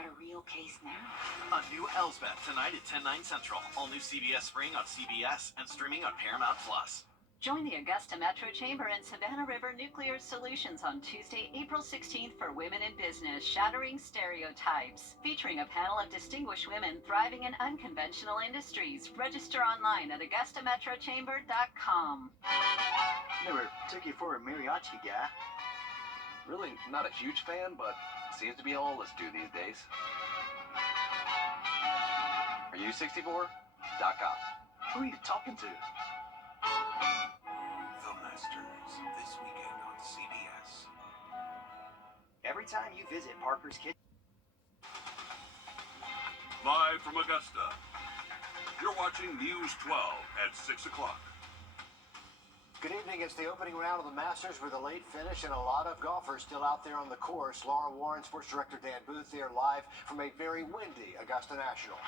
got a real case now. A new Elsbeth tonight at 10/9 Central. All new CBS Spring on CBS and streaming on Paramount Plus. Join the Augusta Metro Chamber and Savannah River Nuclear Solutions on Tuesday, April 16th for Women in Business, Shattering Stereotypes, featuring a panel of distinguished women thriving in unconventional industries. Register online at AugustaMetroChamber.com. Never took you for a mariachi guy. Really not a huge fan, but seems to be all let's do these days. Are you 64.com? Who are you talking to? The Masters, this weekend on CBS. Every time you visit Parker's Kitchen. Live from Augusta, you're watching News 12 at 6 o'clock. Good evening. It's the opening round of the Masters with a late finish and a lot of golfers still out there on the course. Laura Warren, Sports Director Dan Booth there live from a very windy Augusta National.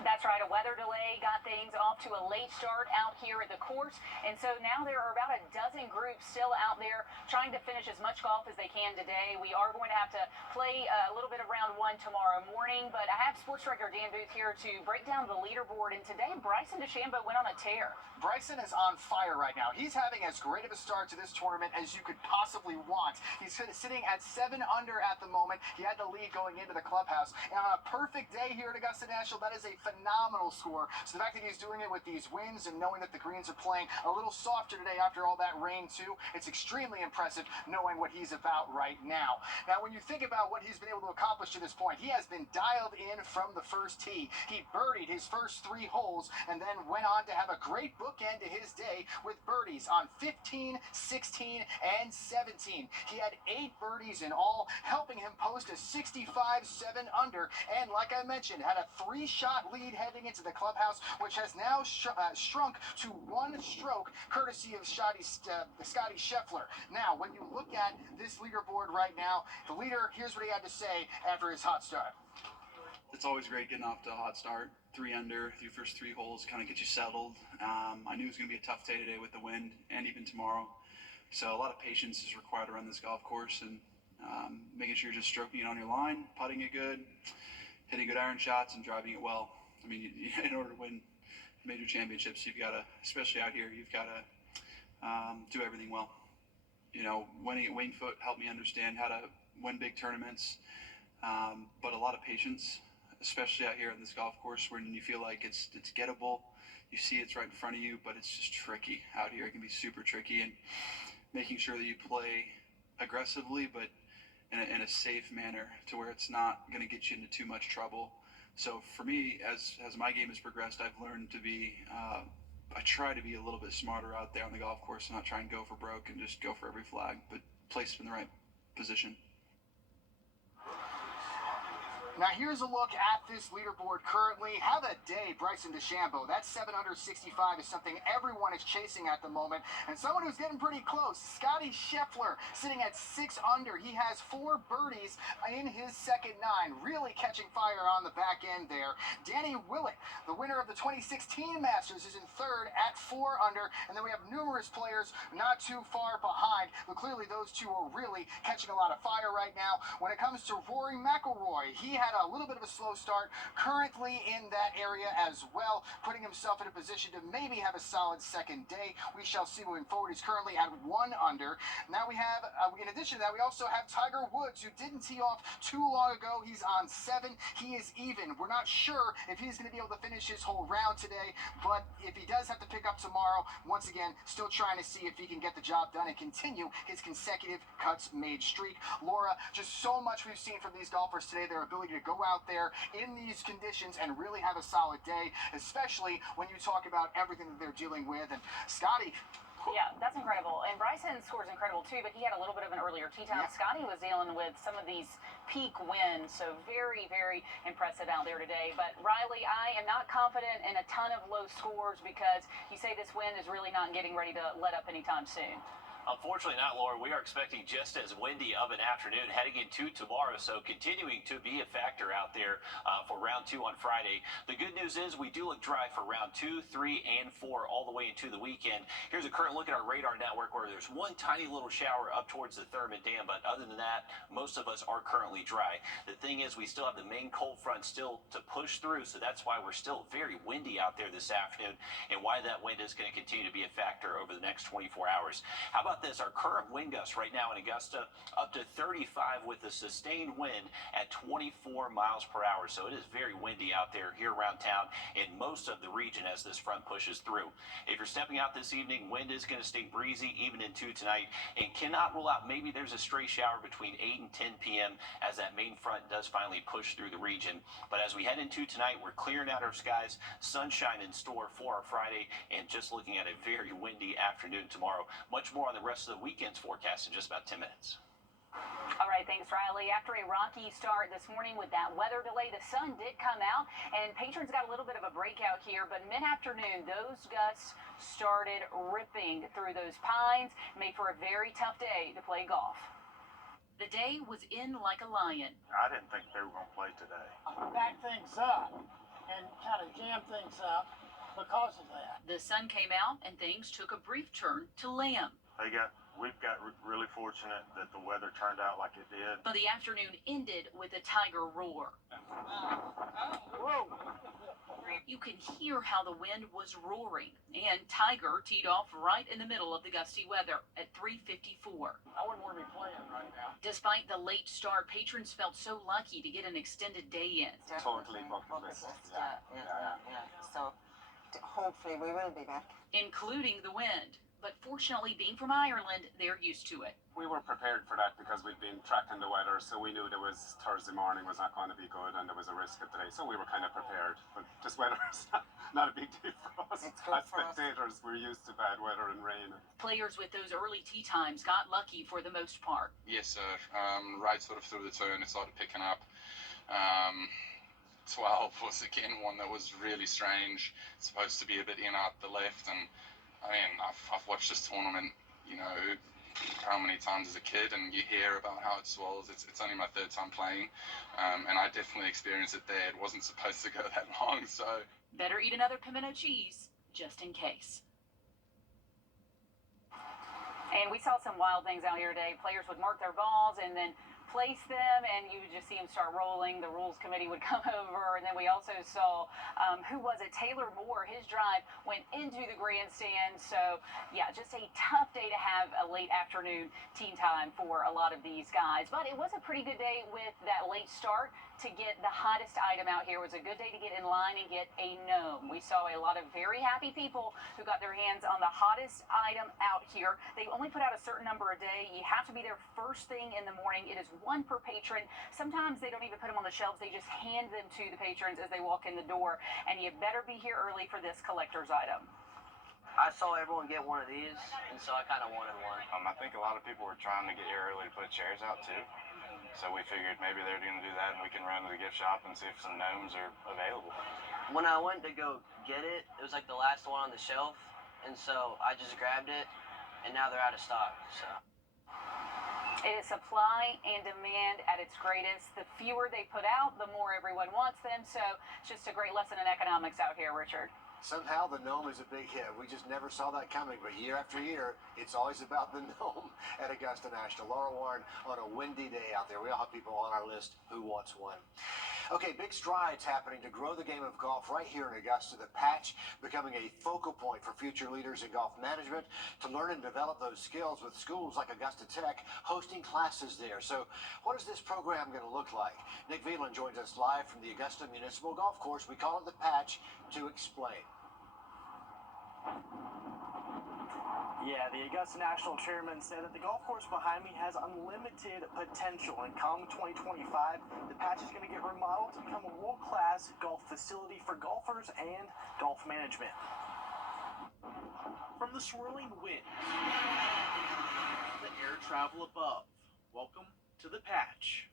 That's right. A weather delay got things off to a late start out here at the course. And so now there are about a dozen groups still out there trying to finish as much golf as they can today. We are going to have to play a little bit of round one tomorrow morning. But I have Sports Director Dan Booth here to break down the leaderboard. And today, Bryson DeChambeau went on a tear. Bryson is on fire right now. He's having as great of a start to this tournament as you could possibly want. He's sitting at 7 under at the moment. He had the lead going into the clubhouse. And on a perfect day here at Augusta National, that is a phenomenal score. So the fact that he's doing it with these winds and knowing that the greens are playing a little softer today after all that rain too, it's extremely impressive knowing what he's about right now. Now, when you think about what he's been able to accomplish to this point, he has been dialed in from the first tee. He birdied his first 3 holes and then went on to have a great bookend to his day with birdies on 15, 16, and 17. He had 8 birdies in all, helping him post a 65 7 under, and like I mentioned, had a 3-shot lead heading into the clubhouse, which has now shrunk to 1 stroke, courtesy of Scotty Scheffler. Now, when you look at this leaderboard right now, the leader, here's what he had to say after his hot start. It's always great getting off to a hot start. 3 under, your first 3 holes kind of get you settled. I knew it was going to be a tough day today with the wind and even tomorrow. So a lot of patience is required around this golf course, and making sure you're just stroking it on your line, putting it good, hitting good iron shots, and driving it well. I mean, in order to win major championships, you've got to, especially out here, you've got to do everything well. You know, winning at Winged Foot helped me understand how to win big tournaments, but a lot of patience, especially out here on this golf course when you feel like it's gettable. You see it's right in front of you, but it's just tricky out here. It can be super tricky, and making sure that you play aggressively, but in a safe manner to where it's not going to get you into too much trouble. So for me, as my game has progressed, I've learned to be, I try to be a little bit smarter out there on the golf course and not try and go for broke and just go for every flag, but place it in the right position. Now here's a look at this leaderboard currently. Have a day, Bryson DeChambeau. That 7 under 65 is something everyone is chasing at the moment, and someone who's getting pretty close. Scotty Scheffler sitting at 6 under. He has 4 birdies in his second 9, really catching fire on the back end there. Danny Willett, the winner of the 2016 Masters, is in 3rd at 4 under, and then we have numerous players not too far behind, but clearly those two are really catching a lot of fire right now. When it comes to Rory McIlroy, he had a little bit of a slow start, currently in that area as well, putting himself in a position to maybe have a solid second day. We shall see moving forward. He's currently at 1 under. Now we have, in addition to that, we also have Tiger Woods, who didn't tee off too long ago. He's on 7. He is even. We're not sure if he's going to be able to finish his whole round today, but if he does have to pick up tomorrow, once again, still trying to see if he can get the job done and continue his consecutive cuts made streak. Laura, just so much we've seen from these golfers today, their ability to go out there in these conditions and really have a solid day, especially when you talk about everything that they're dealing with. And Scotty, yeah, that's incredible. And Bryson scores incredible too, but he had a little bit of an earlier tee time. Yeah. Scotty was dealing with some of these peak winds, so very, very impressive out there today. But Riley, I am not confident in a ton of low scores because you say this wind is really not getting ready to let up anytime soon. Unfortunately not, Laura. We are expecting just as windy of an afternoon heading into tomorrow, so continuing to be a factor out there for round 2 on Friday. The good news is we do look dry for round 2, 3, and 4 all the way into the weekend. Here's a current look at our radar network where there's one tiny little shower up towards the Thurman Dam, but other than that, most of us are currently dry. The thing is, we still have the main cold front still to push through, so that's why we're still very windy out there this afternoon and why that wind is going to continue to be a factor over the next 24 hours. How about this? Our current wind gusts right now in Augusta up to 35 with a sustained wind at 24 miles per hour. So it is very windy out there here around town in most of the region as this front pushes through. If you're stepping out this evening, wind is going to stay breezy even into tonight and cannot rule out maybe there's a stray shower between 8 and 10 p.m. as that main front does finally push through the region. But as we head into tonight, we're clearing out our skies, sunshine in store for our Friday, and just looking at a very windy afternoon tomorrow. Much more on the rest of the weekend's forecast in just about 10 minutes. All right, thanks, Riley. After a rocky start this morning with that weather delay, the sun did come out, and patrons got a little bit of a breakout here, but mid-afternoon, those gusts started ripping through those pines, made for a very tough day to play golf. The day was in like a lion. I didn't think they were going to play today. Back things up and kind of jam things up because of that. The sun came out and things took a brief turn to lamb. We've got really fortunate that the weather turned out like it did. But the afternoon ended with a tiger roar. Whoa! You can hear how the wind was roaring, and Tiger teed off right in the middle of the gusty weather at 3:54. I wouldn't want to be playing right now. Despite the late start, patrons felt so lucky to get an extended day in. Totally bucket list. Yeah. So hopefully we will be back. Including the wind. But fortunately, being from Ireland, they're used to it. We were prepared for that because we'd been tracking the weather, so we knew there was Thursday morning was not going to be good and there was a risk of today, so we were kind of prepared. But this weather is not a big deal for us. As spectators, we're used to bad weather and rain. Players with those early tee times got lucky for the most part. Yes, sir. Right sort of through the turn, it started picking up. 12 was again one that was really strange. It's supposed to be a bit in out the left, and I mean, I've watched this tournament, you know, how many times as a kid, and you hear about how it swells. It's only my third time playing, and I definitely experienced it there. It wasn't supposed to go that long, so. Better eat another pimento cheese, just in case. And we saw some wild things out here today. Players would mark their balls and then place them, and you would just see them start rolling. The rules committee would come over, and then we also saw, who was it? Taylor Moore, his drive went into the grandstand. So, yeah, just a tough day to have a late afternoon team time for a lot of these guys. But it was a pretty good day with that late start to get the hottest item out here. It was a good day to get in line and get a gnome. We saw a lot of very happy people who got their hands on the hottest item out here. They only put out a certain number a day. You have to be there first thing in the morning. It is one per patron. Sometimes they don't even put them on the shelves. They just hand them to the patrons as they walk in the door. And you better be here early for this collector's item. I saw everyone get one of these, and so I kind of wanted one. I think a lot of people were trying to get here early to put chairs out too. So we figured maybe they're going to do that, and we can run to the gift shop and see if some gnomes are available. When I went to go get it, it was like the last one on the shelf, and so I just grabbed it, and now they're out of stock. So. It is supply and demand at its greatest. The fewer they put out, the more everyone wants them. So it's just a great lesson in economics out here, Richard. Somehow the gnome is a big hit. We just never saw that coming, but year after year, it's always about the gnome at Augusta National. Laura Warren on a windy day out there. We all have people on our list who wants one. Okay, big strides happening to grow the game of golf right here in Augusta. The Patch becoming a focal point for future leaders in golf management to learn and develop those skills with schools like Augusta Tech hosting classes there. So what is this program going to look like? Nick Veland joins us live from the Augusta Municipal Golf Course. We call it the Patch to explain. Yeah, the Augusta National Chairman said that the golf course behind me has unlimited potential. And come 2025, the Patch is going to get remodeled to become a world-class golf facility for golfers and golf management. From the swirling wind, the air travel above, welcome to the Patch.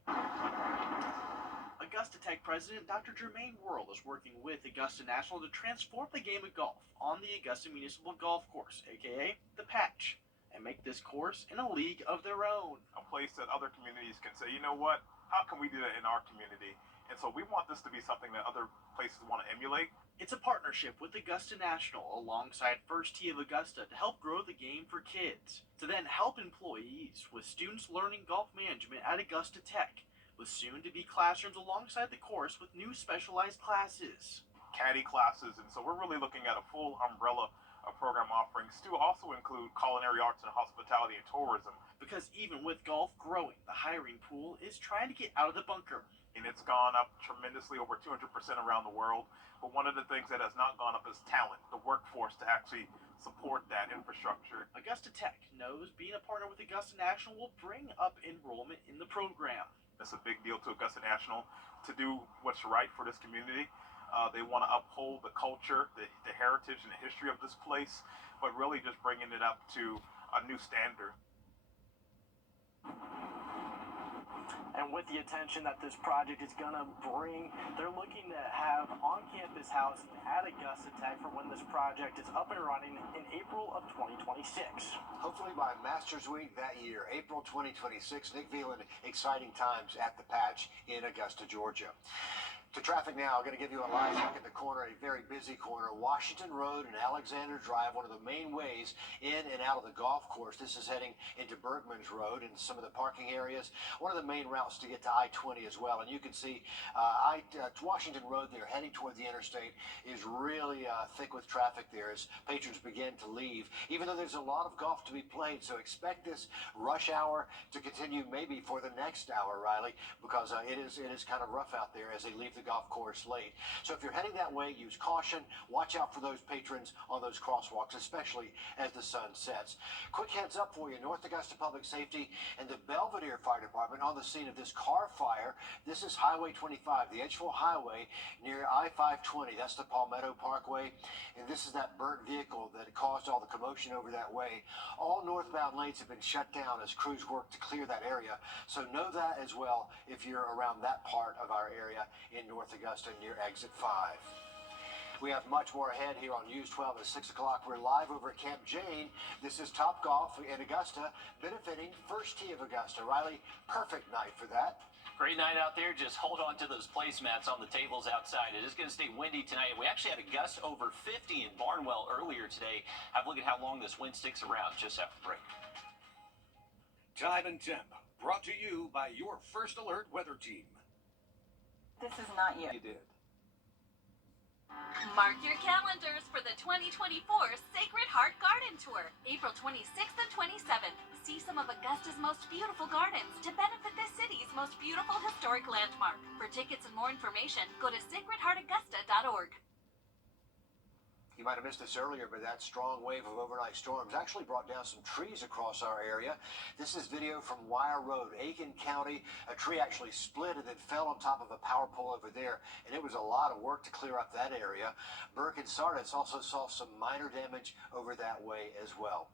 Augusta Tech President Dr. Jermaine Worrell is working with Augusta National to transform the game of golf on the Augusta Municipal Golf Course, aka the Patch. and make this course in a league of their own. A place that other communities can say, you know what, how can we do that in our community? And so we want this to be something that other places want to emulate. It's a partnership with Augusta National alongside First Tee of Augusta to help grow the game for kids, to then help employees with students learning golf management at Augusta Tech, with soon-to-be classrooms alongside the course with new specialized classes. Caddy classes, and so we're really looking at a full umbrella of program offerings to also include culinary arts and hospitality and tourism. Because even with golf growing, the hiring pool is trying to get out of the bunker. And it's gone up tremendously, over 200% around the world. But one of the things that has not gone up is talent, the workforce to actually support that infrastructure. Augusta Tech knows being a partner with Augusta National will bring up enrollment in the program. It's a big deal to Augusta National to do what's right for this community. They want to uphold the culture, the heritage, and the history of this place, but really just bringing it up to a new standard. And with the attention that this project is going to bring, they're looking to have on-campus housing at Augusta Tech for when this project is up and running in April of 2026. Hopefully by Masters Week that year, April 2026. Nick Veland, exciting times at the Patch in Augusta, Georgia. To traffic now, I'm going to give you a live look at the corner, a very busy corner. Washington Road and Alexander Drive, one of the main ways in and out of the golf course. This is heading into Bergman's Road and some of the parking areas. One of the main routes to get to I-20 as well. And you can see Washington Road there heading toward the interstate is really thick with traffic there as patrons begin to leave. Even though there's a lot of golf to be played, so expect this rush hour to continue maybe for the next hour, Riley, because it is kind of rough out there as they leave the golf course late. So if you're heading that way, use caution. Watch out for those patrons on those crosswalks, especially as the sun sets. Quick heads up for you, North Augusta Public Safety and the Belvedere Fire Department on the scene of this car fire. This is Highway 25, the Edgefield Highway near I-520. That's the Palmetto Parkway. And this is that burnt vehicle that caused all the commotion over that way. All northbound lanes have been shut down as crews work to clear that area. So know that as well if you're around that part of our area in North Augusta near Exit 5. We have much more ahead here on News 12 at 6 o'clock. We're live over at Camp Jane. This is Top Golf in Augusta, benefiting First Tee of Augusta. Riley, perfect night for that. Great night out there. Just hold on to those placemats on the tables outside. It is going to stay windy tonight. We actually had a gust over 50 in Barnwell earlier today. Have a look at how long this wind sticks around just after the break. Time and Temp, brought to you by your First Alert weather team. This is not you. You did. Mark your calendars for the 2024 Sacred Heart Garden Tour, April 26th and 27th. See some of Augusta's most beautiful gardens to benefit the city's most beautiful historic landmark. For tickets and more information, go to sacredheartaugusta.org. You might have missed this earlier, but that strong wave of overnight storms actually brought down some trees across our area. This is video from Wire Road, Aiken County. A tree actually split and then fell on top of a power pole over there, and it was a lot of work to clear up that area. Burke and Sardis also saw some minor damage over that way as well.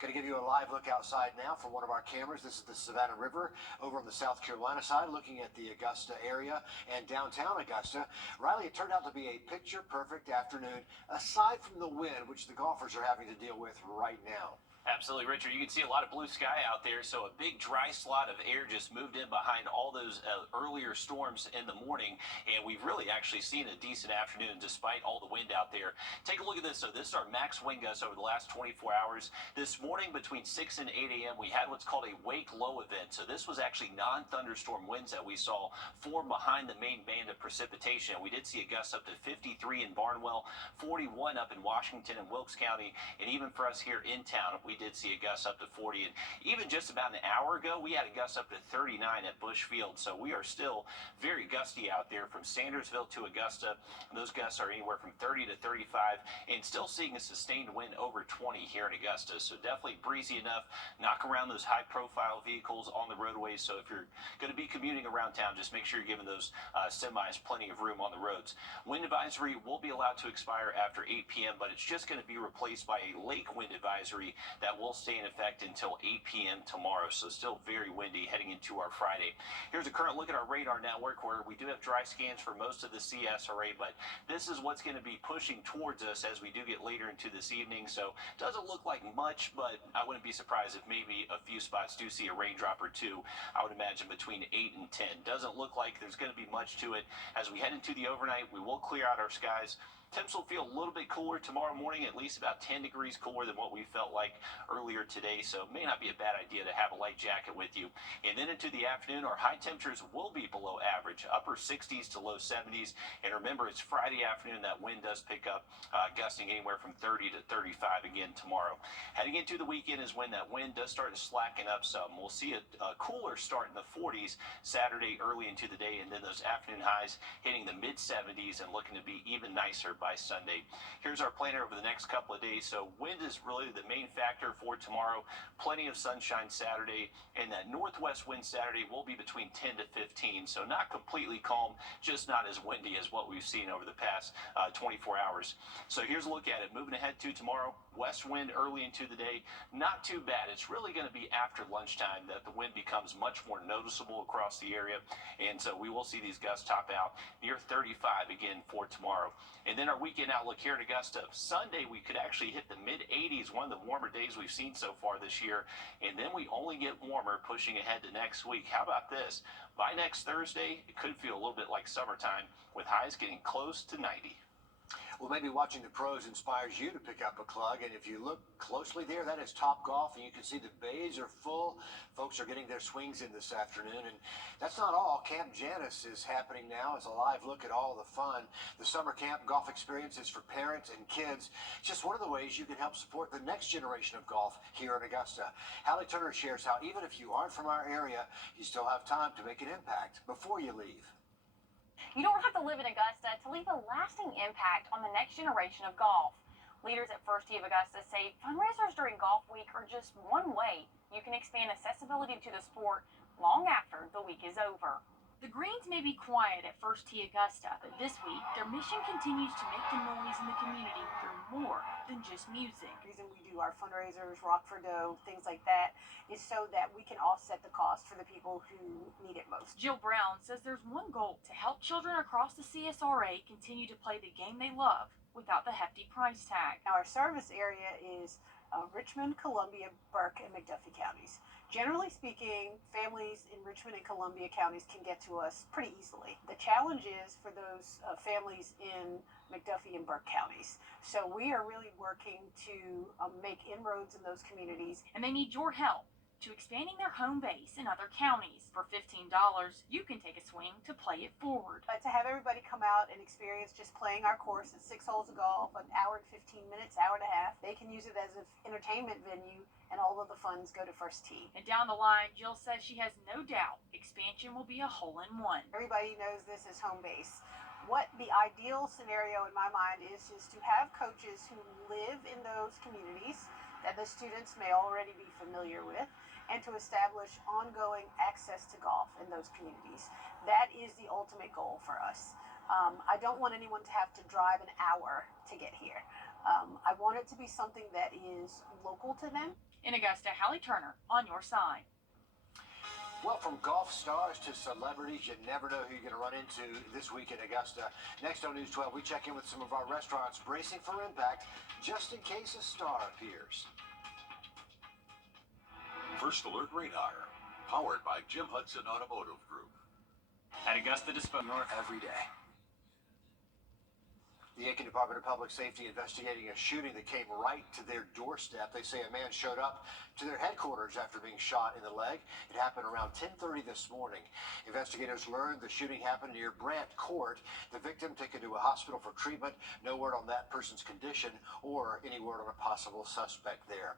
Going to give you a live look outside now from one of our cameras. This is the Savannah River over on the South Carolina side, looking at the Augusta area and downtown Augusta. Riley, it turned out to be a picture-perfect afternoon, aside from the wind, which the golfers are having to deal with right now. Absolutely, Richard. You can see a lot of blue sky out there, so a big dry slot of air just moved in behind all those earlier storms in the morning, and we've really actually seen a decent afternoon despite all the wind out there. Take a look at this. So this is our max wind gusts over the last 24 hours. This morning between 6 and 8 a.m. we had what's called a wake low event. So this was actually non-thunderstorm winds that we saw form behind the main band of precipitation. We did see a gust up to 53 in Barnwell, 41 up in Washington and Wilkes County, and even for us here in town, we did see a gust up to 40. And even just about an hour ago, we had a gust up to 39 at Bush Field. So we are still very gusty out there from Sandersville to Augusta. Those gusts are anywhere from 30 to 35 and still seeing a sustained wind over 20 here in Augusta. So definitely breezy enough. Knock around those high profile vehicles on the roadways. So if you're going to be commuting around town, just make sure you're giving those semis plenty of room on the roads. Wind advisory will be allowed to expire after 8 p.m., but it's just going to be replaced by a lake wind advisory That will stay in effect until 8 p.m. tomorrow, so still very windy heading into our Friday. Here's a current look at our radar network, where we do have dry scans for most of the CSRA, but this is what's going to be pushing towards us as we do get later into this evening. So doesn't look like much, but I wouldn't be surprised if maybe a few spots do see a raindrop or two. I would imagine between 8 and 10. Doesn't look like there's going to be much to it. As we head into the overnight, we will clear out our skies. Temps will feel a little bit cooler tomorrow morning, at least about 10 degrees cooler than what we felt like earlier today, so it may not be a bad idea to have a light jacket with you. And then into the afternoon, our high temperatures will be below average, upper 60s to low 70s. And remember, it's Friday afternoon, that wind does pick up, gusting anywhere from 30 to 35 again tomorrow. Heading into the weekend is when that wind does start to slacken up some. We'll see a cooler start in the 40s Saturday early into the day, and then those afternoon highs hitting the mid-70s and looking to be even nicer by Sunday. Here's our planner over the next couple of days. So wind is really the main factor for tomorrow. Plenty of sunshine Saturday, and that northwest wind Saturday will be between 10 to 15. So not completely calm, just not as windy as what we've seen over the past 24 hours. So here's a look at it. Moving ahead to tomorrow, west wind early into the day. Not too bad. It's really going to be after lunchtime that the wind becomes much more noticeable across the area. And so we will see these gusts top out near 35 again for tomorrow. And then our weekend outlook here in Augusta. Sunday, we could actually hit the mid-80s, one of the warmer days we've seen so far this year. And then we only get warmer pushing ahead to next week. How about this? By next Thursday, it could feel a little bit like summertime, with highs getting close to 90. Well, maybe watching the pros inspires you to pick up a club, and if you look closely there, that is Top Golf, and you can see the bays are full. Folks are getting their swings in this afternoon, and that's not all. Camp Janus is happening now. It's a live look at all the fun. The summer camp golf experience is for parents and kids. It's just one of the ways you can help support the next generation of golf here in Augusta. Hallie Turner shares how even if you aren't from our area, you still have time to make an impact before you leave. You don't have to live in Augusta to leave a lasting impact on the next generation of golf. Leaders at First Tee of Augusta say fundraisers during Golf Week are just one way you can expand accessibility to the sport long after the week is over. The greens may be quiet at First Tee Augusta, but this week their mission continues to make the noise in the community through more than just music. The reason we do our fundraisers, Wrdw, things like that, is so that we can offset the cost for the people who need it most. Jill Brown says there's one goal: to help children across the CSRA continue to play the game they love without the hefty price tag. Now, our service area is Richmond, Columbia, Burke, and McDuffie counties. Generally speaking, families in Richmond and Columbia counties can get to us pretty easily. The challenge is for those families in McDuffie and Burke counties. So we are really working to make inroads in those communities. And they need your help to expanding their home base in other counties. For $15, you can take a swing to play it forward. But to have everybody come out and experience just playing our course at 6 holes of golf, an hour and 15 minutes, hour and a half, they can use it as an entertainment venue, and all of the funds go to First Tee. And down the line, Jill says she has no doubt expansion will be a hole-in-one. Everybody knows this is home base. What the ideal scenario in my mind is to have coaches who live in those communities that the students may already be familiar with, and to establish ongoing access to golf in those communities. That is the ultimate goal for us. I don't want anyone to have to drive an hour to get here. I want it to be something that is local to them. In Augusta, Hallie Turner on your side. Well, from golf stars to celebrities, you never know who you're going to run into this week in Augusta. Next on News 12, we check in with some of our restaurants bracing for impact just in case a star appears. First Alert Radar, powered by Jim Hudson Automotive Group. At Augusta Disposal every day. The Aiken Department of Public Safety investigating a shooting that came right to their doorstep. They say a man showed up to their headquarters after being shot in the leg. It happened around 10:30 this morning. Investigators learned the shooting happened near Brant Court. The victim taken to a hospital for treatment. No word on that person's condition or any word on a possible suspect there.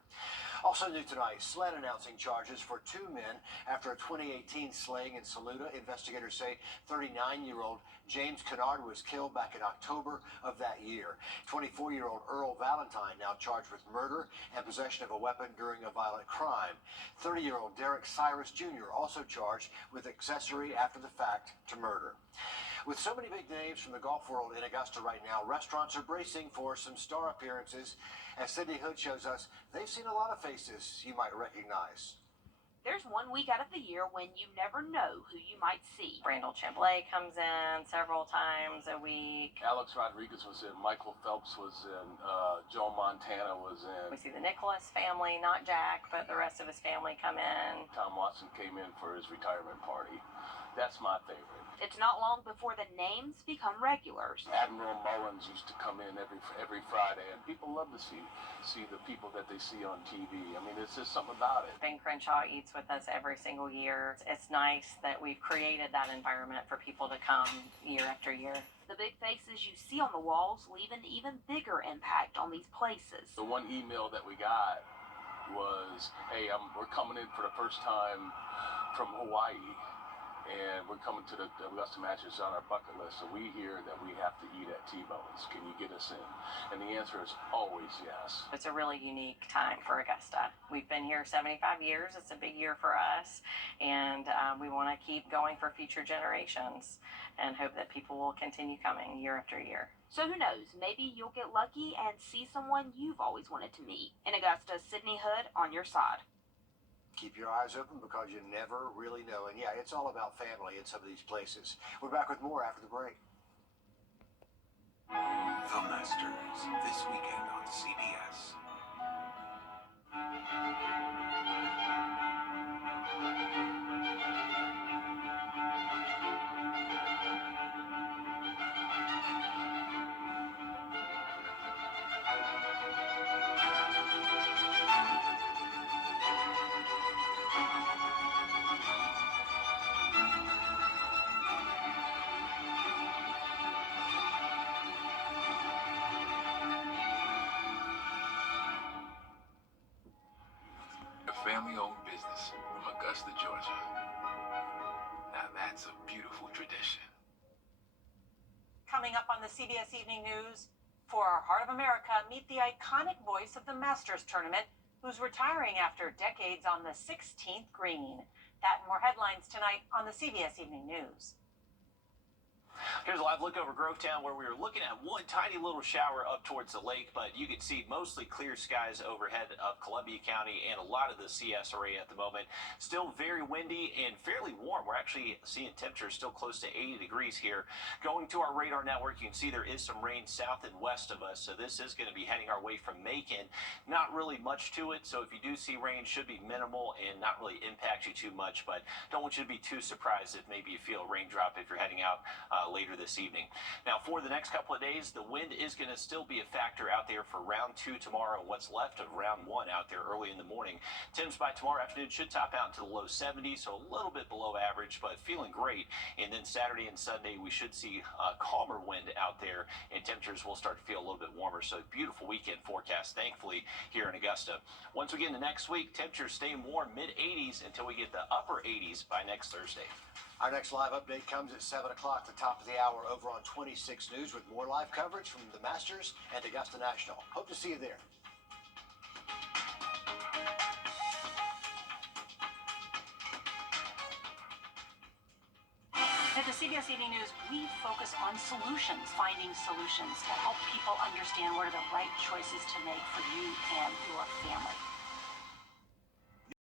Also new tonight, SLED announcing charges for 2 men after a 2018 slaying in Saluda. Investigators say 39-year-old James Kennard was killed back in October of that year. 24-year-old Earl Valentine now charged with murder and possession of a weapon during a violent crime. 30-year-old Derek Cyrus Jr. also charged with accessory after the fact to murder. With so many big names from the golf world in Augusta right now, restaurants are bracing for some star appearances. As Sydney Hood shows us, they've seen a lot of faces you might recognize. There's 1 week out of the year when you never know who you might see. Randall Chamblay comes in several times a week. Alex Rodriguez was in. Michael Phelps was in. Joe Montana was in. We see the Nicholas family, not Jack, but the rest of his family come in. Tom Watson came in for his retirement party. That's my favorite. It's not long before the names become regulars. Admiral Mullins used to come in every Friday, and people love to see the people that they see on TV. I mean, it's just something about it. Ben Crenshaw eats with us every single year. It's nice that we've created that environment for people to come year after year. The big faces you see on the walls leave an even bigger impact on these places. The one email that we got was, hey, we're coming in for the first time from Hawaii, and we're coming to the Augusta Matches on our bucket list, so we hear that we have to eat at T-Bones. Can you get us in? And the answer is always yes. It's a really unique time for Augusta. We've been here 75 years. It's a big year for us, and we want to keep going for future generations and hope that people will continue coming year after year. So who knows, maybe you'll get lucky and see someone you've always wanted to meet. In Augusta, Sydney Hood on your side. Keep your eyes open because you never really know. And yeah, it's all about family in some of these places. We're back with more after the break. The Masters, this weekend on CBS. Family-owned business from Augusta, Georgia. Now that's a beautiful tradition. Coming up on the CBS Evening News, for our Heart of America, meet the iconic voice of the Masters Tournament, who's retiring after decades on the 16th green. That and more headlines tonight on the CBS Evening News. Here's a live look over Grovetown where we were looking at one tiny little shower up towards the lake, but you can see mostly clear skies overhead of Columbia County and a lot of the CS area at the moment. Still very windy and fairly warm. We're actually seeing temperatures still close to 80 degrees here. Going to our radar network, you can see there is some rain south and west of us, so this is going to be heading our way from Macon. Not really much to it, so if you do see rain, should be minimal and not really impact you too much, but don't want you to be too surprised if maybe you feel a raindrop if you're heading out later this evening. Now, for the next couple of days, the wind is going to still be a factor out there for round 2 tomorrow and what's left of round 1 out there early in the morning. Temps by tomorrow afternoon should top out into the low 70s, so a little bit below average, but feeling great. And then Saturday and Sunday, we should see a calmer wind out there, and temperatures will start to feel a little bit warmer. So beautiful weekend forecast, thankfully, here in Augusta. Once again, the next week, temperatures stay warm, mid-80s until we get the upper 80s by next Thursday. Our next live update comes at 7 o'clock, the top of the hour, over on 26 News with more live coverage from the Masters and Augusta National. Hope to see you there. At the CBS Evening News, we focus on solutions, finding solutions to help people understand what are the right choices to make for you and your family.